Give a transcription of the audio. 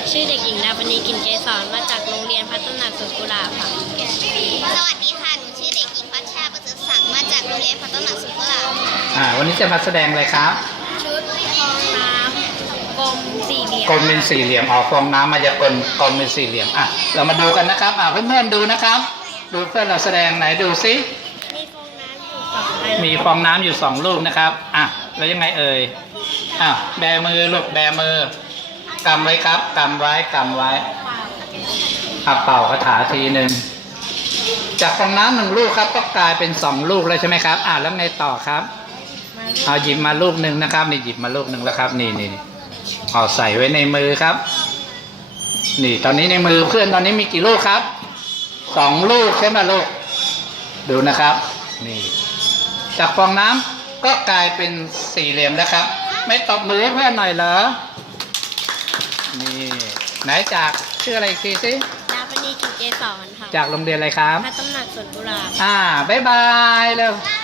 ชื่อเด็กหญิงดาวณีกลิ่นเกษรมาจากโรงเรียนพัฒนาสวนกุหลาบค่ะสวัสดีค่ะ หนูชื่อเด็กหญิงพัชชาประเสริฐสังมาจากโรงเรียนพัฒนาสวนกุหลาบวันนี้จะมาแสดงอะไรครับชุดฟองน้ำกลมสี่เหลี่ยมกลมเป็นสี่เหลี่ยมออกฟองน้ำมาจากกลมเป็นสี่เหลี่ยมเรามาดูกันนะครับเพื่อนๆดูนะครับ ดูเพื่อนเราแสดงไหนดูซิมีฟองน้ำอยู่สองลูกนะครับแล้วยังไงเอ่ยแบมือลูกแบมือกำไว้ครับกำไว้เป่าคาถาทีหนึ่งจากฟองน้ำหนึ่งลูกครับก็กลายเป็นสองลูกแล้วใช่ไหมครับแล้วไงต่อครับหยิบมาลูกหนึ่งนะครับนี่หยิบมาลูกหนึ่งแล้วครับนี่เอาใส่ไว้ในมือครับนี่ตอนนี้ในมือเพื่อนตอนนี้มีกี่ลูกครับสองลูกใช่ไหมลูกดูนะครับนี่จากฟองน้ำก็กลายเป็นสี่เหลี่ยมแล้วครับไม่ตบมือให้เพื่อนหน่อยเหรอนี่ไหนจากชื่ออะไรอีกทีสิดาวณีกลิ่นเกษรค่ะจากโรงเรียนอะไรครับพัฒนาสวนกุหลาบบ๊ายบายเร็ว